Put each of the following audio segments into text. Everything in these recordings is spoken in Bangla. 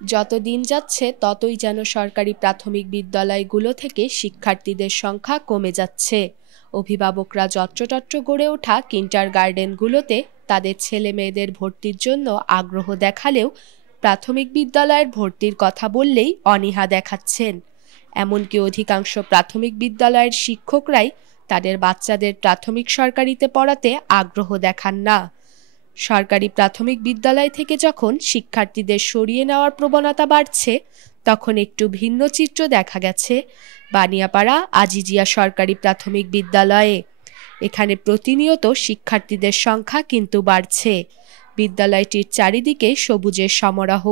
যত দিন যাচ্ছে ততই যেন সরকারি প্রাথমিক বিদ্যালয়গুলো থেকে শিক্ষার্থীদের সংখ্যা কমে যাচ্ছে। অভিভাবকরা যত্রতত্র গড়ে ওঠা কিন্ডারগার্টেনগুলোতে তাদের ছেলে মেয়েদের ভর্তির জন্য আগ্রহ দেখালেও প্রাথমিক বিদ্যালয়ের ভর্তির কথা বললেই অনীহা দেখাচ্ছেন। এমনকি অধিকাংশ প্রাথমিক বিদ্যালয়ের শিক্ষকরাই তাদের বাচ্চাদের প্রাথমিক সরকারিতে পড়াতে আগ্রহ দেখান না। সরকারি প্রাথমিক বিদ্যালয় থেকে যখন শিক্ষার্থীদের সরিয়ে নেওয়ার প্রবণতা বাড়ছে, তখন একটু ভিন্ন চিত্র দেখা গেছে বানিয়াপাড়া আজিজিয়া সরকারি প্রাথমিক বিদ্যালয়ে। এখানে প্রতিনিয়ত শিক্ষার্থীদের সংখ্যা কিন্তু বাড়ছে। বিদ্যালয়টির চারিদিকে সবুজের সমারোহ,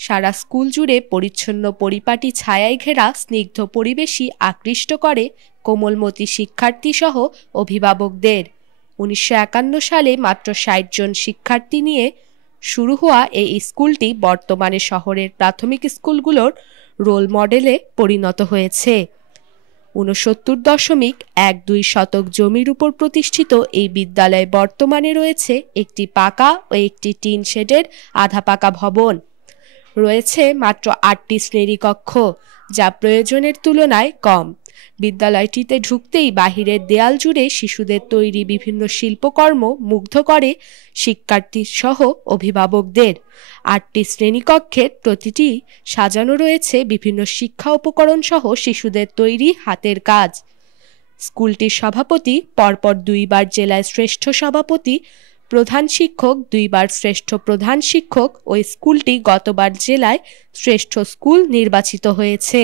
সারা স্কুল জুড়ে পরিচ্ছন্ন পরিপাটি ছায়ায় ঘেরা স্নিগ্ধ পরিবেশই আকৃষ্ট করে কোমলমতি শিক্ষার্থী সহ অভিভাবকদের। 1951 সালে মাত্র 60 জন শিক্ষার্থী নিয়ে শুরু হওয়া এই স্কুলটি বর্তমানে শহরের প্রাথমিক স্কুলগুলোর রোল মডেলে পরিণত হয়েছে। 69.12 শতক জমির উপর প্রতিষ্ঠিত এই বিদ্যালয়ে বর্তমানে রয়েছে একটি পাকা ও একটি টিন শেডের আধা পাকা ভবন। রয়েছে মাত্র 8টি শ্রেণীকক্ষ, যা প্রয়োজনের তুলনায় কম। বিদ্যালয়টিতে ঢুকতেই বাহিরের দেয়াল জুড়ে শিশুদের তৈরি বিভিন্ন শিল্পকর্ম মুগ্ধ করে শিক্ষার্থী সহ অভিভাবকদের। 8টি শ্রেণীকক্ষের প্রতিটি সাজানো রয়েছে বিভিন্ন শিক্ষা উপকরণ সহ শিশুদের তৈরি হাতের কাজ। স্কুলটির সভাপতি পরপর 2 বার জেলায় শ্রেষ্ঠ সভাপতি, প্রধান শিক্ষক 2 বার শ্রেষ্ঠ প্রধান শিক্ষক ও স্কুলটি গতবার জেলায় শ্রেষ্ঠ স্কুল নির্বাচিত হয়েছে।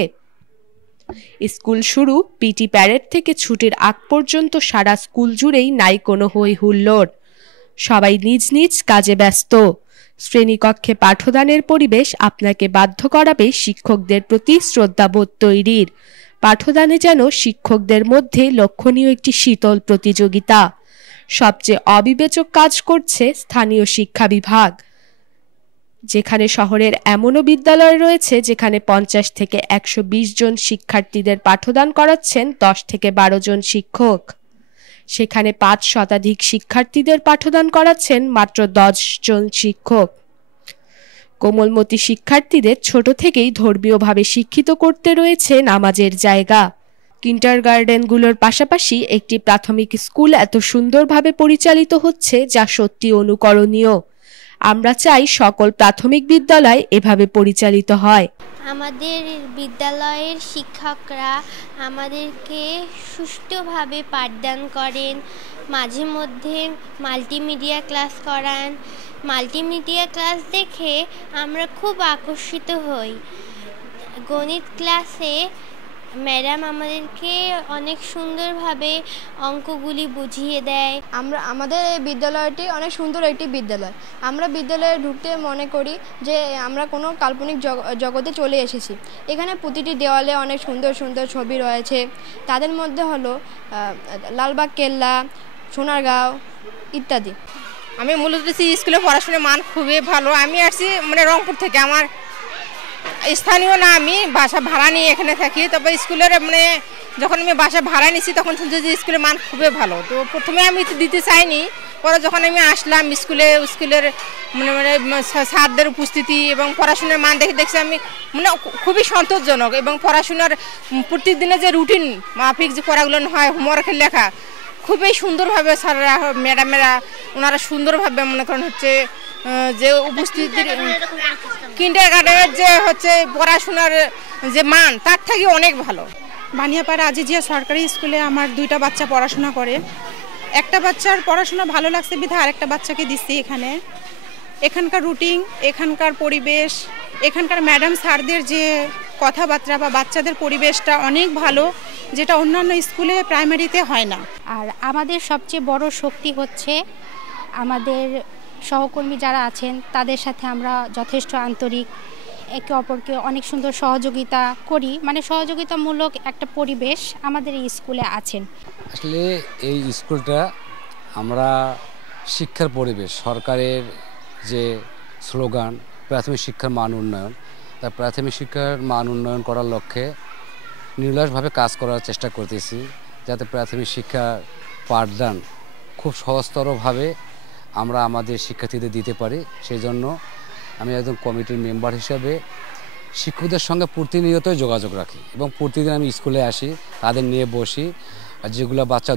স্কুল শুরু পিটি প্যারেড থেকে ছুটির আগ পর্যন্ত সারা স্কুল জুড়েই নাই কোনো হই হুল্লোড়। সবাই নিজ নিজ কাজে ব্যস্ত। শ্রেণীকক্ষে পাঠদানের পরিবেশ আপনাকে বাধ্য করাবে শিক্ষকদের প্রতি শ্রদ্ধাবোধ তৈরির। পাঠদানে যেন শিক্ষকদের মধ্যে লক্ষণীয় একটি শীতল প্রতিযোগিতা। সবচেয়ে অবিবেচক কাজ করছে স্থানীয় শিক্ষা বিভাগ, যেখানে শহরের এমনও বিদ্যালয় রয়েছে যেখানে 50 থেকে 120 জন শিক্ষার্থীদের পাঠদান করাচ্ছেন 10 থেকে 12 জন শিক্ষক। সেখানে 5 শতাধিক শিক্ষার্থীদের পাঠদান করাচ্ছেন মাত্র 10 জন শিক্ষক। কোমলমতি শিক্ষার্থীদের ছোট থেকেই ধর্মীয়ভাবে শিক্ষিত করতে রয়েছে নামাজের জায়গা। কিন্ডারগার্টেনগুলোর পাশাপাশি একটি প্রাথমিক স্কুল এত সুন্দরভাবে পরিচালিত হচ্ছে যা সত্যি অনুকরণীয়। আমরা চাই সকল প্রাথমিক বিদ্যালয় এভাবে পরিচালিত হয়। আমাদের বিদ্যালয়ের শিক্ষকরা আমাদেরকে সুষ্ঠুভাবে পাঠদান করেন, মাঝে মধ্যে মাল্টিমিডিয়া ক্লাস করান। মাল্টিমিডিয়া ক্লাস দেখে আমরা খুব আকর্ষিত হই। গণিত ক্লাসে ম্যাডাম আমাদেরকে অনেক সুন্দরভাবে অঙ্কগুলি বুঝিয়ে দেয়। আমাদের এই বিদ্যালয়টি অনেক সুন্দর একটি বিদ্যালয়। আমরা বিদ্যালয়ে ঢুকতে মনে করি যে আমরা কোনো কাল্পনিক জগতে চলে এসেছি। এখানে প্রতিটি দেওয়ালে অনেক সুন্দর সুন্দর ছবি রয়েছে। তাদের মধ্যে হলো লালবাগ কেল্লা, সোনারগাঁও ইত্যাদি। আমি মূলত স্কুলে পড়াশোনার মান খুবই ভালো। আমি আসছি রংপুর থেকে, আমার স্থানীয় না, আমি বাসা ভাড়া নিয়ে এখানে থাকি। তবে স্কুলের যখন আমি বাসা ভাড়া নিয়েছি তখন শুনছি যে স্কুলের মান খুবই ভালো। তো প্রথমে আমি দিতে চাইনি, পরে যখন আমি আসলাম স্কুলের স্যারদের উপস্থিতি এবং পড়াশোনার মান দেখছি আমি খুবই সন্তোষজনক। এবং পড়াশোনার প্রতিদিনের যে রুটিন মাফিক যে পড়াগুলো হয়, হোমওয়ার্কের লেখা খুবই সুন্দরভাবে স্যাররা ম্যাডামেরা ওনারা সুন্দরভাবে মনে করেন হচ্ছে যে উপস্থিতি কিন্ডারগার্টেনের যে পড়াশোনার যে মান তার থেকে অনেক ভালো। বানিয়াপাড়া আজিজিয়া সরকারি স্কুলে আমার 2টা বাচ্চা পড়াশোনা করে। একটা বাচ্চার পড়াশোনা ভালো লাগছে বিধায় আরেকটা বাচ্চাকে দিচ্ছি এখানে। এখানকার রুটিন, এখানকার পরিবেশ, এখানকার ম্যাডাম স্যারদের যে কথাবার্তা বা বাচ্চাদের পরিবেশটা অনেক ভালো, যেটা অন্যান্য স্কুলে প্রাইমারিতে হয় না। আর আমাদের সবচেয়ে বড় শক্তি হচ্ছে আমাদের সহকর্মী যারা আছেন তাদের সাথে আমরা যথেষ্ট আন্তরিক, একে অপরকে অনেক সুন্দর সহযোগিতা করি। সহযোগিতামূলক একটা পরিবেশ আমাদের এই স্কুলে আছেন। আসলে এই স্কুলটা আমরা শিক্ষার পরিবেশ, সরকারের যে স্লোগান প্রাথমিক শিক্ষার মান উন্নয়ন, তা প্রাথমিক শিক্ষার মান উন্নয়ন করার লক্ষ্যে নির্লসভাবে কাজ করার চেষ্টা করতেছি, যাতে প্রাথমিক শিক্ষার পাঠদান খুব সহজতরভাবে আমরা আমাদের শিক্ষার্থীদের দিতে পারি। সেই জন্য আমি একজন কমিটির মেম্বার হিসেবে শিক্ষকদের সঙ্গে প্রতিনিয়তই যোগাযোগ রাখি এবং প্রতিদিন আমি স্কুলে আসি, তাদের নিয়ে বসি। আর যেগুলো বাচ্চা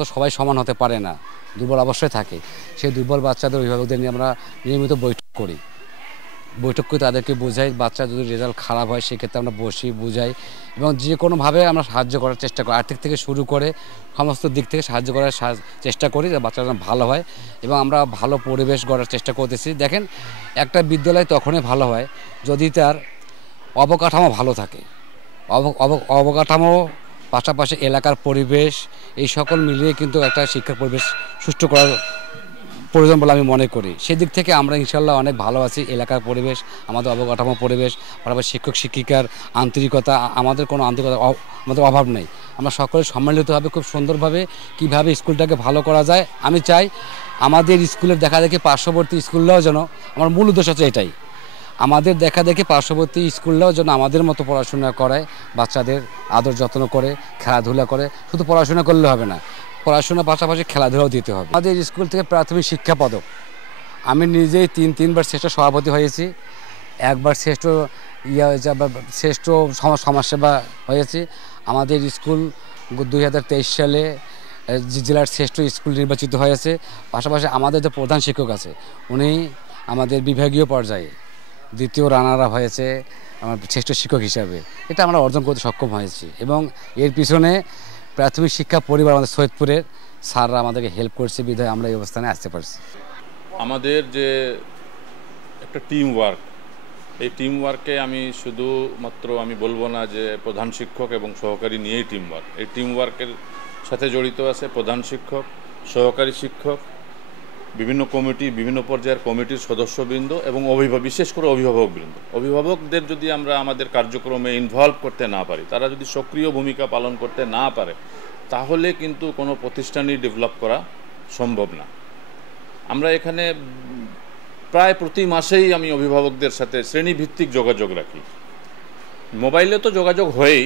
তো সবাই সমান হতে পারে না, দুর্বল অবশ্যই থাকে। সেই দুর্বল বাচ্চাদের অভিভাবকদের নিয়ে আমরা নিয়মিত বৈঠক করি, তাদেরকে বোঝাই। বাচ্চা যদি রেজাল্ট খারাপ হয় সেক্ষেত্রে আমরা বসি, বুঝাই এবং যে কোনোভাবে আমরা সাহায্য করার চেষ্টা করি। আর্থিক থেকে শুরু করে সমস্ত দিক থেকে সাহায্য করার চেষ্টা করি যে বাচ্চারা যেন ভালো হয় এবং আমরা ভালো পরিবেশ গড়ার চেষ্টা করতেছি। দেখেন, একটা বিদ্যালয় তখনই ভালো হয় যদি তার অবকাঠামো ভালো থাকে। অবকাঠামো পাশাপাশি এলাকার পরিবেশ, এই সকল মিলিয়ে কিন্তু একটা শিক্ষার পরিবেশ সুষ্ঠু করার প্রয়োজন বলে আমি মনে করি। সেদিক থেকে আমরা ইনশাল্লাহ অনেক ভালো আছি। এলাকার পরিবেশ, আমাদের অবকাঠামো পরিবেশ, পাশাপাশি শিক্ষক শিক্ষিকার আন্তরিকতা, আমাদের কোনো আন্তরিকতা আমাদের অভাব নেই। আমরা সকলে সম্মিলিতভাবে খুব সুন্দরভাবে কীভাবে স্কুলটাকে ভালো করা যায়। আমি চাই আমাদের স্কুলের দেখা দেখি পার্শ্ববর্তী স্কুলরাও যেন, আমার মূল উদ্দেশ্য হচ্ছে এটাই, আমাদের দেখা দেখি পার্শ্ববর্তী স্কুলরাও যেন আমাদের মতো পড়াশোনা করায়, বাচ্চাদের আদর যত্ন করে, খেলাধুলা করে। শুধু পড়াশোনা করলে হবে না, পড়াশোনার পাশাপাশি খেলাধুলাও দিতে হবে। আমাদের স্কুল থেকে প্রাথমিক শিক্ষা পদক আমি নিজেই তিনবার শ্রেষ্ঠ সভাপতি হয়েছি, একবার শ্রেষ্ঠ শ্রেষ্ঠ সমাজসেবা হয়েছি। আমাদের স্কুল 2023 সালে জেলার শ্রেষ্ঠ স্কুল নির্বাচিত হয়েছে। পাশাপাশি আমাদের যে প্রধান শিক্ষক আছে উনি আমাদের বিভাগীয় পর্যায়ে দ্বিতীয় রানার আপ হয়েছে আমার শ্রেষ্ঠ শিক্ষক হিসাবে। এটা আমরা অর্জন করতে সক্ষম হয়েছি এবং এর পিছনে প্রাথমিক শিক্ষা পরিবার আমাদের সৈয়দপুরের স্যাররা আমাদেরকে হেল্প করছে, বিধায় আমরা এই অবস্থানে আসতে পারছি। আমাদের যে একটা টিম ওয়ার্ক, এই টিম ওয়ার্কে আমি শুধুমাত্র আমি বলবো না যে প্রধান শিক্ষক এবং সহকারী নিয়েই টিম ওয়ার্ক। এই টিম ওয়ার্কের সাথে জড়িত আছে প্রধান শিক্ষক, সহকারী শিক্ষক, বিভিন্ন কমিটি, বিভিন্ন পর্যায়ের কমিটির সদস্যবৃন্দ এবং বিশেষ করে অভিভাবকবৃন্দ। অভিভাবকদের যদি আমরা আমাদের কার্যক্রমে ইনভলভ করতে না পারি, তারা যদি সক্রিয় ভূমিকা পালন করতে না পারে, তাহলে কিন্তু কোনো প্রতিষ্ঠানই ডেভেলপ করা সম্ভব না। আমরা এখানে প্রায় প্রতি মাসেই আমি অভিভাবকদের সাথে শ্রেণীভিত্তিক যোগাযোগ রাখি। মোবাইলে তো যোগাযোগ হয়েই,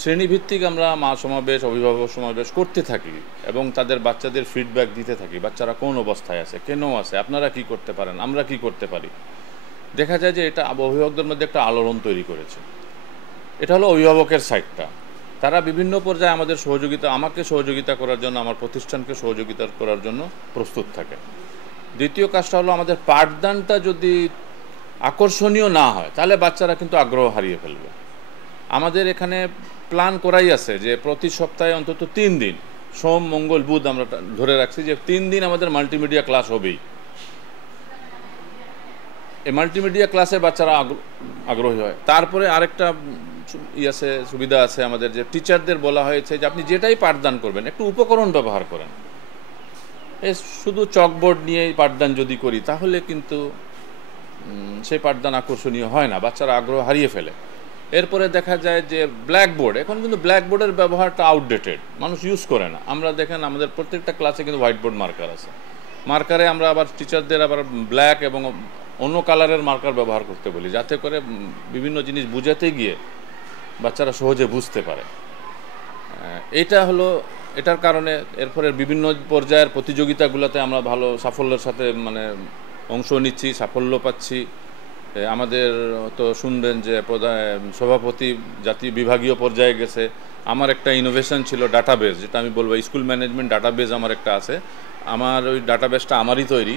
শ্রেণীভিত্তিক আমরা মা সমাবেশ, অভিভাবক সমাবেশ করতে থাকি এবং তাদের বাচ্চাদের ফিডব্যাক দিতে থাকি। বাচ্চারা কোন অবস্থায় আছে, কেন আছে, আপনারা কি করতে পারেন, আমরা কি করতে পারি। দেখা যায় যে এটা অভিভাবকদের মধ্যে একটা আলোড়ন তৈরি করেছে। এটা হলো অভিভাবকের সাইডটা। তারা বিভিন্ন পর্যায়ে আমাকে সহযোগিতা করার জন্য, আমার প্রতিষ্ঠানকে সহযোগিতা করার জন্য প্রস্তুত থাকে। দ্বিতীয় কাজটা হলো আমাদের পাঠদানটা যদি আকর্ষণীয় না হয় তাহলে বাচ্চারা কিন্তু আগ্রহ হারিয়ে ফেলবে। আমাদের এখানে প্ল্যান করাই আছে যে প্রতি সপ্তাহে অন্তত 3 দিন, সোম মঙ্গল বুধ আমরা ধরে রাখছি যে 3 দিন আমাদের মাল্টিমিডিয়া ক্লাস হবেই। এই মাল্টিমিডিয়া ক্লাসে বাচ্চারা আগ্রহী হয়। তারপরে আরেকটা সুবিধা আছে আমাদের, যে টিচারদের বলা হয়েছে যে আপনি যেটাই পাঠদান করবেন একটু উপকরণ ব্যবহার করেন। শুধু চকবোর্ড নিয়েই পাঠদান যদি করি তাহলে কিন্তু সেই পাঠদান আকর্ষণীয় হয় না, বাচ্চারা আগ্রহ হারিয়ে ফেলে। এরপরে দেখা যায় যে ব্ল্যাকবোর্ড, এখন কিন্তু ব্ল্যাকবোর্ডের ব্যবহারটা আউটডেটেড, মানুষ ইউজ করে না। আমরা দেখেন আমাদের প্রত্যেকটা ক্লাসে কিন্তু হোয়াইট বোর্ড মার্কার আছে। মার্কারে আমরা আবার টিচারদের আবার ব্ল্যাক এবং অন্য কালারের মার্কার ব্যবহার করতে বলি, যাতে করে বিভিন্ন জিনিস বুঝাতে গিয়ে বাচ্চারা সহজে বুঝতে পারে। এটার কারণে এরপরে বিভিন্ন পর্যায়ের প্রতিযোগিতাগুলোতে আমরা ভালো সাফল্যের সাথে অংশ নিচ্ছি, সাফল্য পাচ্ছি। আমাদের তো শুনবেন যে সভাপতি জাতীয় বিভাগীয় পর্যায়ে গেছে। আমার একটা ইনোভেশন ছিল ডাটাবেস, যেটা আমি বলবো স্কুল ম্যানেজমেন্ট ডাটাবেস আমার একটা আছে। আমার ওই ডাটাবেসটা আমারই তৈরি।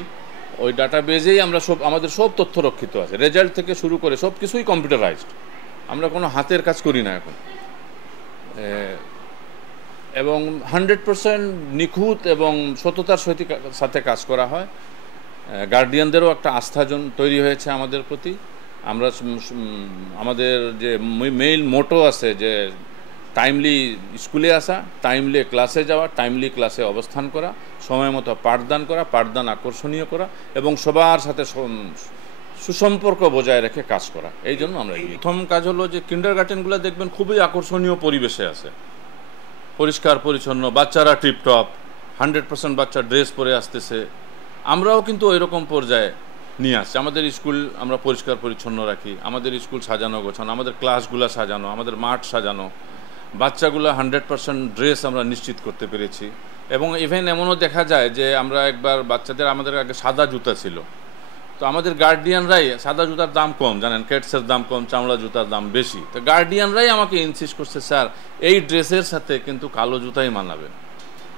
ওই ডাটাবেসেই আমাদের সব তথ্য রক্ষিত আছে, রেজাল্ট থেকে শুরু করে সব কিছুই কম্পিউটারাইজড। আমরা কোনো হাতের কাজ করি না এখন, এবং 100% নিখুঁত এবং সততার সাথে কাজ করা হয়। গার্ডিয়ানদেরও একটা আস্থাজন তৈরি হয়েছে আমাদের প্রতি। আমাদের যে মেইন মোটো আছে যে টাইমলি স্কুলে আসা, টাইমলি ক্লাসে যাওয়া, টাইমলি ক্লাসে অবস্থান করা, সময় মতো পাঠদান করা, পাঠদান আকর্ষণীয় করা এবং সবার সাথে সুসম্পর্ক বজায় রেখে কাজ করা। এই জন্য আমরা প্রথম কাজ হলো যে কিন্ডারগার্টেনগুলো দেখবেন খুবই আকর্ষণীয় পরিবেশে আছে, পরিষ্কার পরিচ্ছন্ন, বাচ্চারা টিপটপ, 100% বাচ্চা ড্রেস পরে আসতেছে। আমরাও কিন্তু ওইরকম পর্যায়ে নিয়ে আসছি। আমাদের স্কুল আমরা পরিষ্কার পরিচ্ছন্ন রাখি, আমাদের স্কুল সাজানো গোছানো, আমাদের ক্লাসগুলো সাজানো, আমাদের মাঠ সাজানো, বাচ্চাগুলো 100% ড্রেস আমরা নিশ্চিত করতে পেরেছি। এবং ইভেন এমনও দেখা যায় যে আমরা একবার বাচ্চাদের, আমাদের আগে সাদা জুতা ছিল, তো তো আমাদের গার্ডিয়ানরাই, সাদা জুতার দাম কম জানেন, কেটসের দাম কম, চামড়া জুতার দাম বেশি, তো গার্ডিয়ানরাই আমাকে ইনসিস্ট করছে স্যার এই ড্রেসের সাথে কিন্তু কালো জুতাই মানাবে।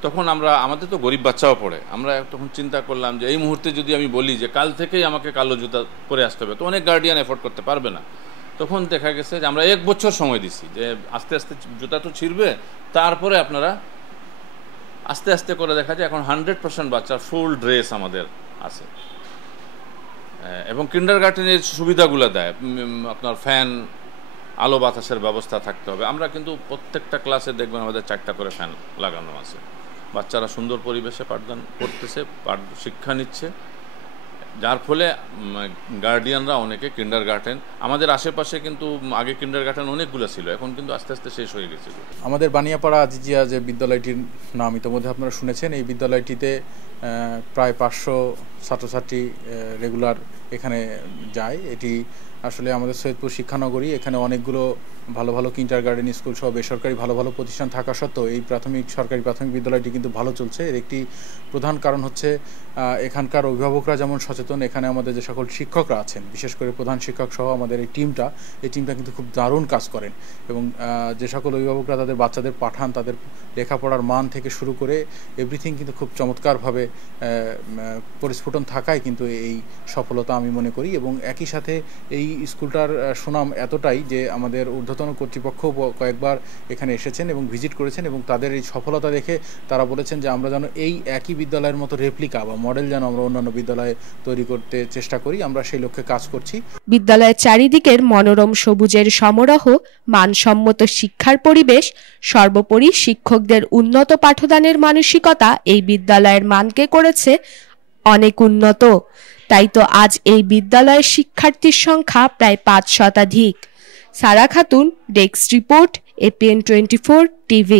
তখন আমাদের তো গরিব বাচ্চাও পড়ে, আমরা তখন চিন্তা করলাম যে এই মুহূর্তে যদি আমি বলি যে কাল থেকেই আমাকে কালো জুতা পরে আসতে হবে, তো অনেক গার্ডিয়ান এফোর্ড করতে পারবে না। তখন দেখা গেছে যে আমরা 1 বছর সময় দিছি, যে আস্তে আস্তে জুতা তো ছিঁড়বে, তারপরে আপনারা আস্তে আস্তে করে দেখা যায় এখন 100% বাচ্চার ফুল ড্রেস আমাদের আছে। এবং কিন্ডারগার্টেনের সুবিধাগুলো দেয়, আপনার ফ্যান, আলো বাতাসের ব্যবস্থা থাকতে হবে। আমরা কিন্তু প্রত্যেকটা ক্লাসে দেখবেন আমাদের 4টা করে ফ্যান লাগানো আছে। বাচ্চারা সুন্দর পরিবেশে পাঠদান করতেছে, শিক্ষা নিচ্ছে, যার ফলে গার্ডিয়ানরা অনেকে কিন্ডারগার্টেন, আমাদের আশেপাশে কিন্তু আগে কিন্ডারগার্টেন অনেকগুলো ছিল, এখন কিন্তু আস্তে আস্তে শেষ হয়ে গেছে। আমাদের বানিয়াপাড়া আজিজিয়া যে বিদ্যালয়টির নাম ইতিমধ্যে আপনারা শুনেছেন, এই বিদ্যালয়টিতে প্রায় 500 ছাত্রছাত্রী রেগুলার এখানে যায়। এটি আসলে আমাদের সৈয়দপুর শিক্ষানগরী, এখানে অনেকগুলো ভালো ভালো কিন্ডারগার্টেন স্কুল সহ বেসরকারি ভালো ভালো প্রতিষ্ঠান থাকা সত্ত্বেও এই সরকারি প্রাথমিক বিদ্যালয়টি কিন্তু ভালো চলছে। এর একটি প্রধান কারণ হচ্ছে এখানকার অভিভাবকরা যেমন সচেতন, এখানে আমাদের যে সকল শিক্ষকরা আছেন, বিশেষ করে প্রধান শিক্ষক সহ আমাদের এই টিমটা কিন্তু খুব দারুণ কাজ করেন। এবং যে সকল অভিভাবকরা তাদের বাচ্চাদের পাঠান, তাদের লেখাপড়ার মান থেকে শুরু করে এভরিথিং কিন্তু খুব চমৎকারভাবে পরিস্ফুটন থাকায় কিন্তু এই সফলতা আমি মনে করি। এবং একই সাথে এই স্কুলটার সুনাম এতটাই যে আমাদের ঊর্ধ্বতন কর্তৃপক্ষ কয়েকবার এখানে এসেছেন এবং ভিজিট করেছেন, এবং তাদের এই সফলতা দেখে তারা বলেছেন যে আমরা যেন এই একই বিদ্যালয়ের মতো রেপ্লিকা বা মডেল যেন আমরা অন্যান্য বিদ্যালয়ে তৈরি করতে চেষ্টা করি, আমরা সেই লক্ষ্যে কাজ করছি। বিদ্যালয়ের চারিদিকের মনোরম সবুজের সমারোহ, মানসম্মত শিক্ষার পরিবেশ, সর্বোপরি শিক্ষকদের উন্নত পাঠদানের মানসিকতা এই বিদ্যালয়ের মানকে করেছে অনেক উন্নত। তাই তো আজ এই বিদ্যালয়ের শিক্ষার্থীর সংখ্যা প্রায় 5 শতাধিক। Sara Khatun, desk report, APN 24 TV।